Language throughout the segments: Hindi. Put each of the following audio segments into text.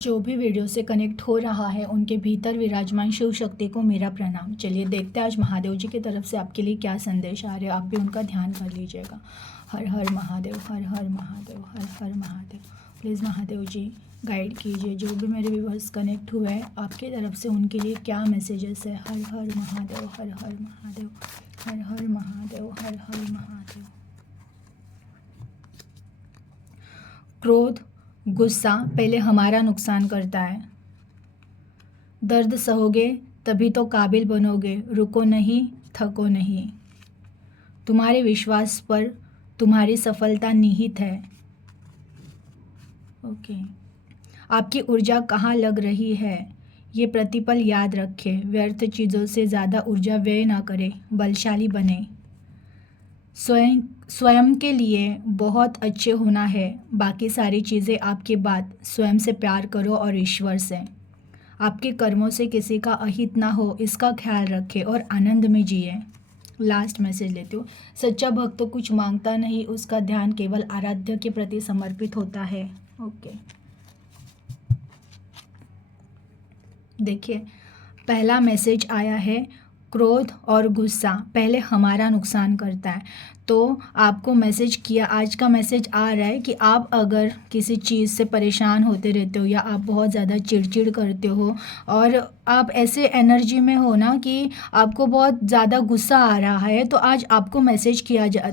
जो भी वीडियो से कनेक्ट हो रहा है उनके भीतर विराजमान शिव शक्ति को मेरा प्रणाम। चलिए देखते हैं आज महादेव जी की तरफ से आपके लिए क्या संदेश आ रहे हैं। आप भी उनका ध्यान कर लीजिएगा। हर हर महादेव, हर हर महादेव, हर हर महादेव। प्लीज़ महादेव जी गाइड कीजिए जो भी मेरे व्यूअर्स कनेक्ट हुए हैं आपकी तरफ से उनके लिए क्या मैसेजेस है। हर हर महादेव, हर हर महादेव, हर हर महादेव, हर हर महादेव। क्रोध, गुस्सा पहले हमारा नुकसान करता है। दर्द सहोगे तभी तो काबिल बनोगे। रुको नहीं, थको नहीं। तुम्हारे विश्वास पर तुम्हारी सफलता निहित है। ओके। आपकी ऊर्जा कहाँ लग रही है ये प्रतिपल याद रखें। व्यर्थ चीज़ों से ज़्यादा ऊर्जा व्यय ना करें, बलशाली बने। स्वयं के लिए बहुत अच्छे होना है। बाकी सारी चीज़ें आपके बाद। स्वयं से प्यार करो और ईश्वर से। आपके कर्मों से किसी का अहित ना हो इसका ख्याल रखें और आनंद में जिए। लास्ट मैसेज लेती हूँ। सच्चा भक्त तो कुछ मांगता नहीं, उसका ध्यान केवल आराध्य के प्रति समर्पित होता है। ओके, देखिए पहला मैसेज आया है, क्रोध और गुस्सा पहले हमारा नुकसान करता है। तो आपको मैसेज किया, आज का मैसेज आ रहा है कि आप अगर किसी चीज़ से परेशान होते रहते हो या आप बहुत ज़्यादा चिड़चिड़ करते हो और आप ऐसे एनर्जी में हो ना कि आपको बहुत ज़्यादा गुस्सा आ रहा है, तो आज आपको मैसेज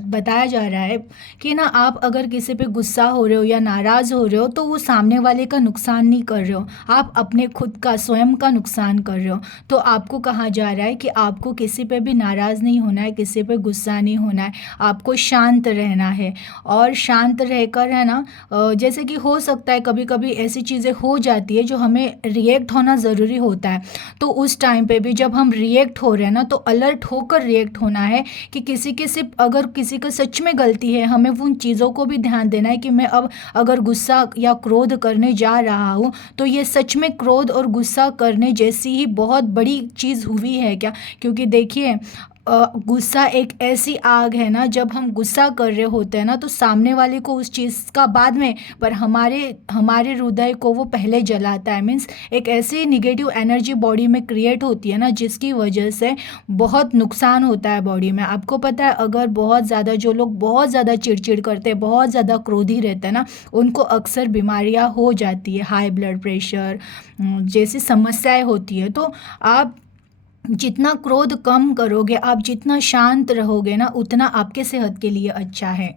बताया जा रहा है कि ना आप अगर किसी पे गुस्सा हो रहे हो या नाराज़ हो रहे हो तो वो सामने वाले का नुकसान नहीं कर रहे हो, आप अपने खुद का स्वयं का नुकसान कर रहे हो। तो आपको कहा जा रहा है कि आपको किसी पे भी नाराज़ नहीं होना है, किसी पे गुस्सा नहीं होना है, आपको शांत रहना है। और शांत रहकर है ना, जैसे कि हो सकता है कभी कभी ऐसी चीज़ें हो जाती है जो हमें रिएक्ट होना ज़रूरी होता है। तो उस टाइम पे भी जब हम रिएक्ट हो रहे हैं ना, तो अलर्ट होकर रिएक्ट होना है कि किसी के सिर्फ अगर किसी का सच में गलती है, हमें उन चीज़ों को भी ध्यान देना है कि मैं अब अगर गुस्सा या क्रोध करने जा रहा हूँ तो ये सच में क्रोध और गुस्सा करने जैसी ही बहुत बड़ी चीज़ हुई है क्या। क्योंकि देखिए गुस्सा एक ऐसी आग है ना, जब हम गुस्सा कर रहे होते हैं ना तो सामने वाले को उस चीज़ का बाद में, पर हमारे हृदय को वो पहले जलाता है। मीन्स एक ऐसी निगेटिव एनर्जी बॉडी में क्रिएट होती है ना, जिसकी वजह से बहुत नुकसान होता है बॉडी में। आपको पता है अगर बहुत ज़्यादा जो लोग बहुत ज़्यादा चिड़चिड़ करते हैं, बहुत ज़्यादा क्रोधी रहते हैं ना, उनको अक्सर बीमारियाँ हो जाती है, हाई ब्लड प्रेशर जैसी समस्याएं होती है। तो आप जितना क्रोध कम करोगे, आप जितना शांत रहोगे ना, उतना आपके सेहत के लिए अच्छा है।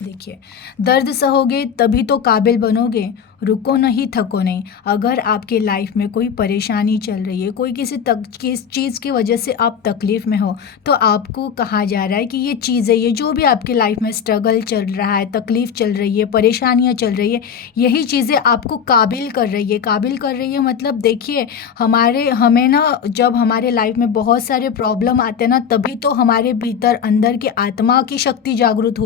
देखिए, दर्द सहोगे तभी तो काबिल बनोगे। रुको नहीं, थको नहीं। अगर आपके लाइफ में कोई परेशानी चल रही है, कोई किसी चीज़ की वजह से आप तकलीफ़ में हो, तो आपको कहा जा रहा है कि ये चीज़ें, ये जो भी आपकी लाइफ में स्ट्रगल चल रहा है, तकलीफ़ चल रही है, परेशानियाँ चल रही है, यही चीज़ें आपको काबिल कर रही है। काबिल कर रही है मतलब देखिए, हमें ना जब हमारे लाइफ में बहुत सारे प्रॉब्लम आते हैं ना, तभी तो हमारे भीतर अंदर की आत्मा की शक्ति जागृत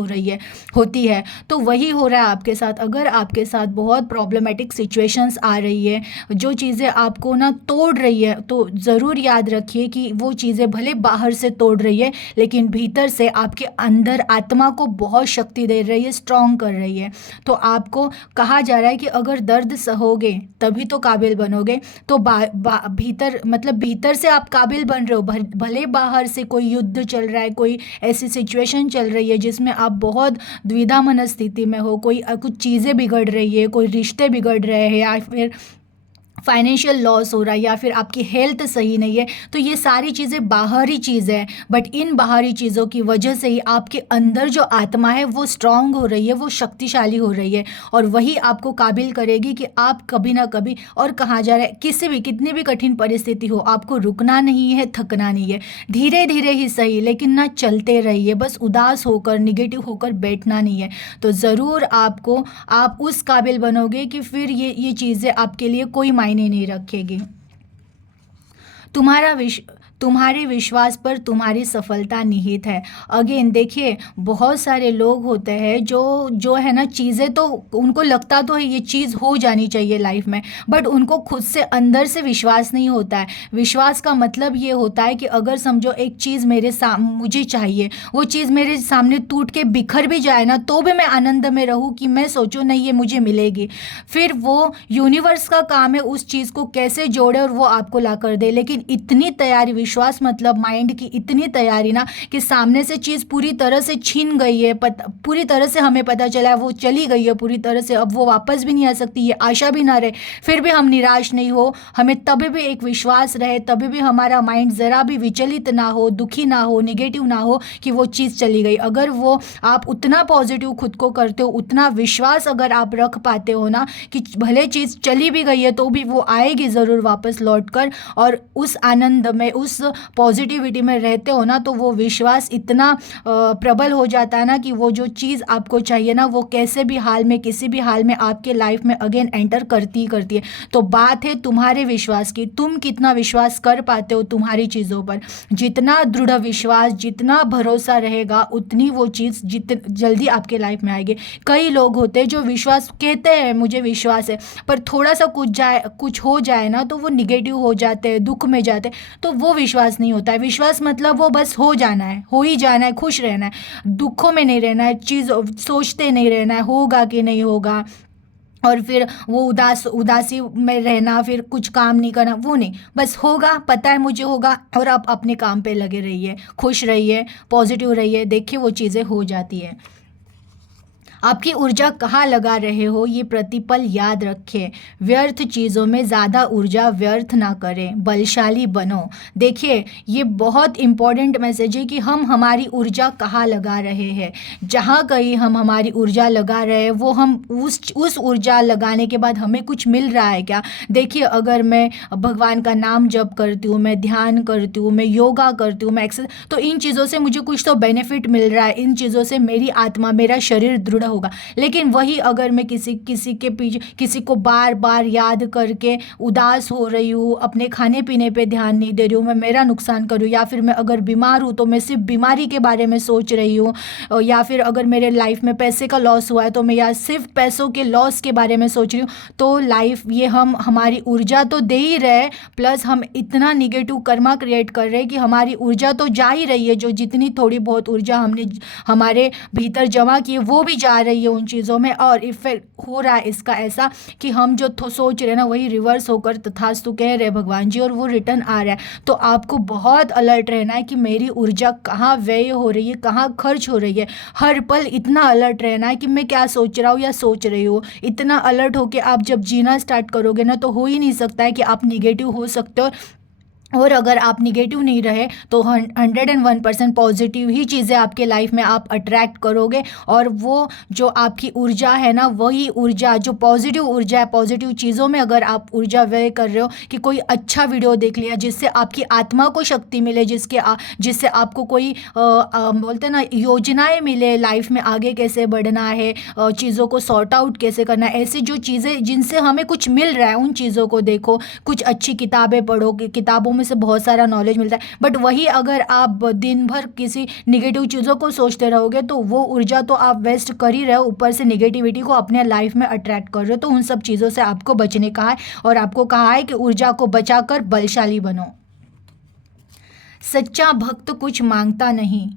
होती है। तो वही हो रहा है आपके साथ। अगर आपके साथ बहुत प्रॉब्लमेटिक सिचुएशंस आ रही है, जो चीज़ें आपको ना तोड़ रही है, तो ज़रूर याद रखिए कि वो चीज़ें भले बाहर से तोड़ रही है, लेकिन भीतर से आपके अंदर आत्मा को बहुत शक्ति दे रही है, स्ट्रॉन्ग कर रही है। तो आपको कहा जा रहा है कि अगर दर्द सहोगे तभी तो काबिल बनोगे। तो भीतर मतलब भीतर से आप काबिल बन रहे हो, भले बाहर से कोई युद्ध चल रहा है, कोई ऐसी सिचुएशन चल रही है जिसमें आप बहुत द्विधा मनस्थिति में हो, कोई कुछ चीज़ें बिगड़ रही है, कोई रिश्ते बिगड़ रहे हैं, या फिर फाइनेंशियल लॉस हो रहा है, या फिर आपकी हेल्थ सही नहीं है। तो ये सारी चीज़ें बाहरी चीज़ है, बट इन बाहरी चीज़ों की वजह से ही आपके अंदर जो आत्मा है वो स्ट्रांग हो रही है, वो शक्तिशाली हो रही है, और वही आपको काबिल करेगी कि आप कभी ना कभी, और कहा जा रहा है कितनी भी कठिन परिस्थिति हो, आपको रुकना नहीं है, थकना नहीं है। धीरे धीरे ही सही, लेकिन ना चलते रहिए, बस उदास होकर निगेटिव होकर बैठना नहीं है। तो ज़रूर आप उस काबिल बनोगे कि फिर ये चीज़ें आपके लिए कोई मायने नहीं रखेगी। तुम्हारे विश्वास पर तुम्हारी सफलता निहित है। अगेन देखिए, बहुत सारे लोग होते हैं जो जो है ना, चीज़ें तो उनको लगता तो है ये चीज़ हो जानी चाहिए लाइफ में, बट उनको खुद से अंदर से विश्वास नहीं होता है। विश्वास का मतलब ये होता है कि अगर समझो एक चीज़ मुझे चाहिए, वो चीज़ मेरे सामने टूट के बिखर भी जाए ना, तो भी मैं आनंद में रहूँ कि मैं सोचूं नहीं ये मुझे मिलेगी। फिर वो यूनिवर्स का काम है उस चीज़ को कैसे जोड़े और वो आपको ला कर दे। लेकिन इतनी तैयारी, विश्वास मतलब माइंड की इतनी तैयारी ना, कि सामने से चीज़ पूरी तरह से छीन गई है, पूरी तरह से हमें पता चला है वो चली गई है पूरी तरह से, अब वो वापस भी नहीं आ सकती, ये आशा भी ना रहे, फिर भी हम निराश नहीं हो, हमें तभी भी एक विश्वास रहे, तभी भी हमारा माइंड ज़रा भी विचलित ना हो, दुखी ना हो, निगेटिव ना हो कि वो चीज़ चली गई। अगर वो आप उतना पॉजिटिव खुद को करते हो, उतना विश्वास अगर आप रख पाते हो ना कि भले चीज़ चली भी गई है तो भी वो आएगी ज़रूर वापस लौट कर, और उस आनंद में, उस पॉजिटिविटी में रहते हो ना, तो वो विश्वास इतना प्रबल हो जाता है ना कि वो जो चीज़ आपको चाहिए ना, वो कैसे भी हाल में, किसी भी हाल में आपके लाइफ में अगेन एंटर करती ही करती है। तो बात है तुम्हारे विश्वास की, तुम कितना विश्वास कर पाते हो तुम्हारी चीज़ों पर। जितना दृढ़ विश्वास, जितना भरोसा रहेगा, उतनी वो चीज़ जल्दी आपके लाइफ में आएगी। कई लोग होते हैं जो विश्वास कहते हैं मुझे विश्वास है, पर थोड़ा सा कुछ हो जाए ना तो वो निगेटिव हो जाते हैं, दुख में जाते हैं, तो वो विश्वास नहीं होता है। विश्वास मतलब वो बस हो जाना है, हो ही जाना है, खुश रहना है, दुखों में नहीं रहना है, चीज़ सोचते नहीं रहना है होगा कि नहीं होगा, और फिर वो उदासी में रहना, फिर कुछ काम नहीं करना, वो नहीं, बस होगा, पता है मुझे होगा, और आप अपने काम पे लगे रहिए, खुश रहिए, पॉजिटिव रहिए, देखिए वो चीज़ें हो जाती है। आपकी ऊर्जा कहाँ लगा रहे हो ये प्रतिपल याद रखें। व्यर्थ चीज़ों में ज़्यादा ऊर्जा व्यर्थ ना करें, बलशाली बनो। देखिए, ये बहुत इम्पॉर्टेंट मैसेज है कि हम हमारी ऊर्जा कहाँ लगा रहे हैं। जहाँ कहीं हम हमारी ऊर्जा लगा रहे हैं, वो हम उस ऊर्जा लगाने के बाद हमें कुछ मिल रहा है क्या। देखिए, अगर मैं भगवान का नाम जप करती हूँ, मैं ध्यान करती हूँ, मैं योगा करती हूँ, मैं एक्सरसाइज, तो इन चीज़ों से मुझे कुछ तो बेनिफिट मिल रहा है, इन चीज़ों से मेरी आत्मा, मेरा शरीर दृढ़ होगा। लेकिन वही अगर मैं किसी के पीछे, किसी को बार बार याद करके उदास हो रही हूँ, अपने खाने पीने पे ध्यान नहीं दे रही हूँ, मैं मेरा नुकसान करूँ, या फिर मैं अगर बीमार हूँ तो मैं सिर्फ बीमारी के बारे में सोच रही हूँ, या फिर अगर मेरे लाइफ में पैसे का लॉस हुआ है तो मैं या सिर्फ पैसों के लॉस के बारे में सोच रही हूँ, तो लाइफ ये हमारी ऊर्जा तो दे ही रहे, प्लस हम इतना निगेटिव कर्मा क्रिएट कर रहे हैं कि हमारी ऊर्जा तो जा ही रही है, जो जितनी थोड़ी बहुत ऊर्जा हमने हमारे भीतर जमा की है वो भी जा रही है उन चीज़ों में, और इफेक्ट हो रहा है इसका ऐसा कि हम जो सोच रहे हैं ना वही रिवर्स होकर तथास्तु कह रहे हैं भगवान जी, और वो रिटर्न आ रहा है। तो आपको बहुत अलर्ट रहना है कि मेरी ऊर्जा कहाँ व्यय हो रही है, कहाँ खर्च हो रही है। हर पल इतना अलर्ट रहना है कि मैं क्या सोच रहा हूँ या सोच रही हूँ। इतना अलर्ट होकर आप जब जीना स्टार्ट करोगे ना, तो हो ही नहीं सकता है कि आप निगेटिव हो सकते हो, और अगर आप निगेटिव नहीं रहे तो 101% पॉजिटिव ही चीज़ें आपके लाइफ में आप अट्रैक्ट करोगे, और वो जो आपकी ऊर्जा है ना, वही ऊर्जा जो पॉजिटिव ऊर्जा है, पॉजिटिव चीज़ों में अगर आप ऊर्जा व्यय कर रहे हो, कि कोई अच्छा वीडियो देख लिया जिससे आपकी आत्मा को शक्ति मिले, जिससे आपको कोई बोलते हैं ना योजनाएं मिले लाइफ में आगे कैसे बढ़ना है, चीज़ों को सॉर्ट आउट कैसे करना है, ऐसी जो चीज़ें जिनसे हमें कुछ मिल रहा है उन चीज़ों को देखो, कुछ अच्छी किताबें पढ़ो, किताबों से बहुत सारा नॉलेज मिलता है। बट वही अगर आप दिन भर किसी निगेटिव चीज़ों को सोचते रहोगे तो वो ऊर्जा तो आप वेस्ट कर ही रहे हो, ऊपर से निगेटिविटी को अपने लाइफ में अट्रैक्ट कर रहे हो। तो उन सब चीज़ों से आपको बचने का है, और आपको कहा है कि ऊर्जा को बचाकर बलशाली बनो। सच्चा भक्त कुछ मांगता नहीं,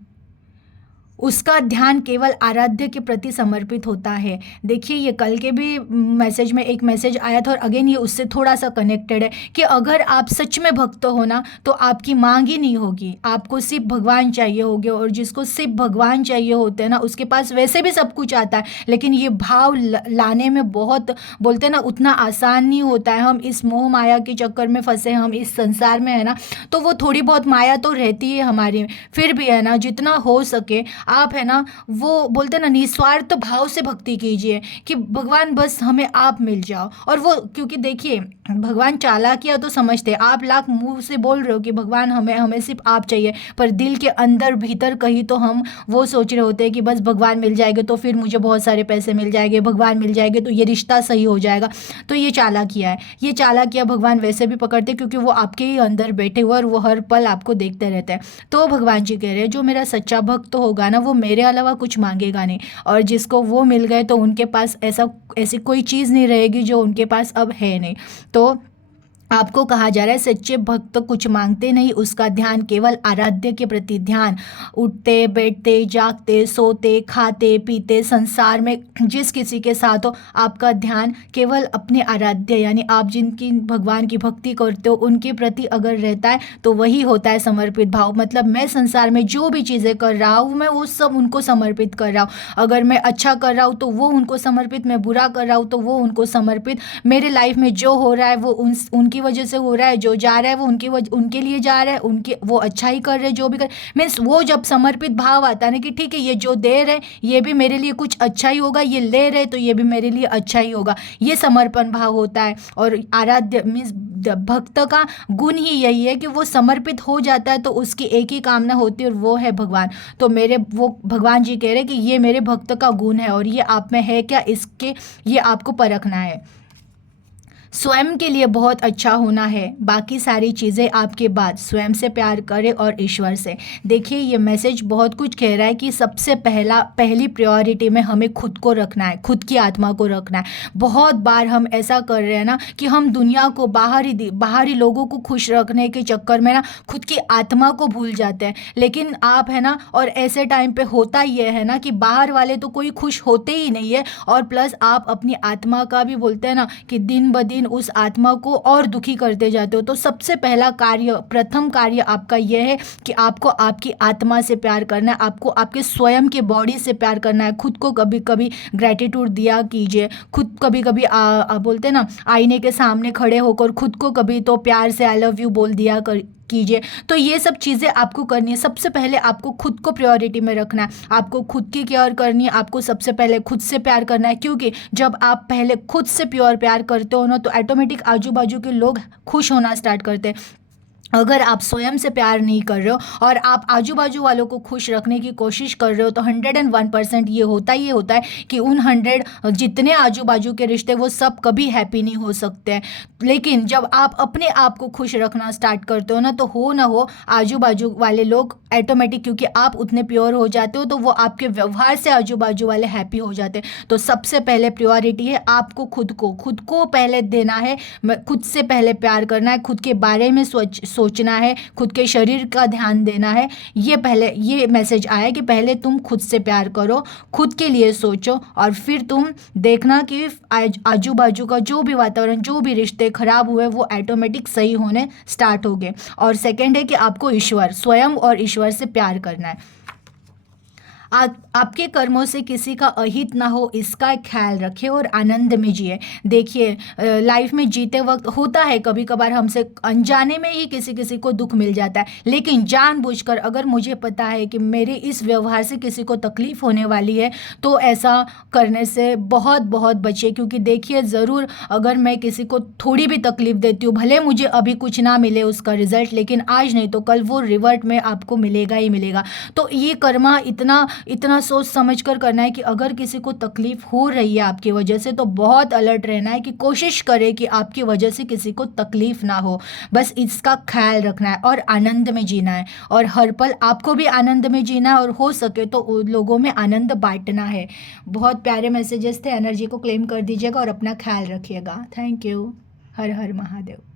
उसका ध्यान केवल आराध्य के प्रति समर्पित होता है। देखिए, ये कल के भी मैसेज में एक मैसेज आया था, और अगेन ये उससे थोड़ा सा कनेक्टेड है कि अगर आप सच में भक्त हो ना, तो आपकी मांग ही नहीं होगी, आपको सिर्फ भगवान चाहिए होगे, और जिसको सिर्फ भगवान चाहिए होते हैं ना, उसके पास वैसे भी सब कुछ आता है, लेकिन ये भाव लाने में बहुत, बोलते हैं ना, उतना आसान नहीं होता है। हम इस मोह माया के चक्कर में फंसे, हम इस संसार में है ना, तो वो थोड़ी बहुत माया तो रहती है हमारी, फिर भी है ना, जितना हो सके आप है ना वो बोलते हैं ना निस्वार्थ भाव से भक्ति कीजिए कि भगवान बस हमें आप मिल जाओ। और वो क्योंकि देखिए भगवान चालाकियाँ तो समझते हैं, आप लाख मुंह से बोल रहे हो कि भगवान हमें हमें सिर्फ आप चाहिए, पर दिल के अंदर भीतर कहीं तो हम वो सोच रहे होते हैं कि बस भगवान मिल जाएंगे तो फिर मुझे बहुत सारे पैसे मिल जाएंगे, भगवान मिल जाएंगे तो ये रिश्ता सही हो जाएगा। तो ये चालाकियाँ है, ये चालाकियाँ भगवान वैसे भी पकड़ते हैं क्योंकि वो आपके ही अंदर बैठे हुए और वो हर पल आपको देखते रहते हैं। तो भगवान जी कह रहे हैं जो मेरा सच्चा भक्त होगा ना वो मेरे अलावा कुछ मांगेगा नहीं, और जिसको वो मिल गए तो उनके पास ऐसी कोई चीज़ नहीं रहेगी जो उनके पास अब है नहीं। तो आपको कहा जा रहा है सच्चे भक्त कुछ मांगते नहीं, उसका ध्यान केवल आराध्य के प्रति ध्यान, उठते बैठते जागते सोते खाते पीते संसार में जिस किसी के साथ हो आपका ध्यान केवल अपने आराध्य यानी आप जिनकी भगवान की भक्ति करते हो उनके प्रति अगर रहता है तो वही होता है समर्पित भाव। मतलब मैं संसार में जो भी चीज़ें कर रहा हूँ मैं वो सब उनको समर्पित कर रहा हूँ, अगर मैं अच्छा कर रहा हूँ तो वो उनको समर्पित, मैं बुरा कर रहा हूँ तो वो उनको समर्पित। मेरे लाइफ में जो हो रहा है वो उनकी वजह से हो रहा है, जो जा रहा है वो उनके लिए जा रहा है, उनके वो अच्छा ही कर रहे हैं जो भी कर। मीन्स वो जब समर्पित भाव आता है ना कि ठीक है ये जो दे रहे ये भी मेरे लिए कुछ अच्छा ही होगा, ये ले रहे तो ये भी मेरे लिए अच्छा ही होगा, ये समर्पण भाव होता है। और आराध्य मीन्स भक्त का गुण ही यही है कि वो समर्पित हो जाता है तो उसकी एक ही कामना होती है और वो है भगवान। तो मेरे वो भगवान जी कह रहे हैं कि ये मेरे भक्त का गुण है और ये आप में है क्या, इसके ये आपको परखना है। स्वयं के लिए बहुत अच्छा होना है, बाकी सारी चीज़ें आपके बाद। स्वयं से प्यार करें और ईश्वर से। देखिए ये मैसेज बहुत कुछ कह रहा है कि सबसे पहली प्रायोरिटी में हमें खुद को रखना है, खुद की आत्मा को रखना है। बहुत बार हम ऐसा कर रहे हैं ना कि हम दुनिया को बाहरी लोगों को खुश रखने के चक्कर में ना खुद की आत्मा को भूल जाते हैं। लेकिन आप है ना, और ऐसे टाइम पे होता ये है ना कि बाहर वाले तो कोई खुश होते ही नहीं है, और प्लस आप अपनी आत्मा का भी बोलते हैं ना कि दिन ब दिन उस आत्मा को और दुखी करते जाते हो। तो सबसे पहला कार्य, प्रथम कार्य आपका यह है कि आपको आपकी आत्मा से प्यार करना है, आपको आपके स्वयं के बॉडी से प्यार करना है। खुद को कभी कभी ग्रेटिट्यूड दिया कीजिए, खुद कभी कभी बोलते हैं ना आईने के सामने खड़े होकर खुद को कभी तो प्यार से आई लव यू बोल दिया कीजिए। तो ये सब चीज़ें आपको करनी है। सबसे पहले आपको खुद को प्रायोरिटी में रखना है, आपको खुद की केयर करनी है, आपको सबसे पहले खुद से प्यार करना है। क्योंकि जब आप पहले खुद से प्योर प्यार करते हो ना तो ऑटोमेटिक आजू बाजू के लोग खुश होना स्टार्ट करते हैं। अगर आप स्वयं से प्यार नहीं कर रहे हो और आप आजू बाजू वालों को खुश रखने की कोशिश कर रहे हो तो 101% ये होता है कि उन 100 जितने आजू बाजू के रिश्ते वो सब कभी हैप्पी नहीं हो सकते हैं। लेकिन जब आप अपने आप को खुश रखना स्टार्ट करते हो ना तो आजू बाजू वाले लोग ऑटोमेटिक, क्योंकि आप उतने प्योर हो जाते हो तो वो आपके व्यवहार से आजू बाजू वाले हैप्पी हो जाते हैं। तो सबसे पहले प्रायोरिटी है आपको खुद को पहले देना है, खुद से पहले प्यार करना है, खुद के बारे में सोचना है, खुद के शरीर का ध्यान देना है। ये मैसेज आया कि पहले तुम खुद से प्यार करो, खुद के लिए सोचो और फिर तुम देखना कि आजू बाजू का जो भी वातावरण, जो भी रिश्ते खराब हुए वो ऑटोमेटिक सही होने स्टार्ट हो गए। और सेकंड है कि आपको स्वयं और ईश्वर से प्यार करना है। आपके कर्मों से किसी का अहित ना हो इसका ख्याल रखें और आनंद में जिए। देखिए लाइफ में जीते वक्त होता है कभी कभार हमसे अनजाने में ही किसी को दुख मिल जाता है, लेकिन जानबूझकर अगर मुझे पता है कि मेरे इस व्यवहार से किसी को तकलीफ होने वाली है तो ऐसा करने से बहुत बहुत बचिए। क्योंकि देखिए ज़रूर अगर मैं किसी को थोड़ी भी तकलीफ देती हूँ, भले मुझे अभी कुछ ना मिले उसका रिजल्ट, लेकिन आज नहीं तो कल वो रिवर्ट में आपको मिलेगा ही मिलेगा। तो ये कर्मा इतना सोच समझ कर करना है कि अगर किसी को तकलीफ हो रही है आपकी वजह से तो बहुत अलर्ट रहना है कि कोशिश करें कि आपकी वजह से किसी को तकलीफ ना हो। बस इसका ख्याल रखना है और आनंद में जीना है, और हर पल आपको भी आनंद में जीना है और हो सके तो लोगों में आनंद बांटना है। बहुत प्यारे मैसेजेस थे, एनर्जी को क्लेम कर दीजिएगा और अपना ख्याल रखिएगा। Thank you. हर हर महादेव।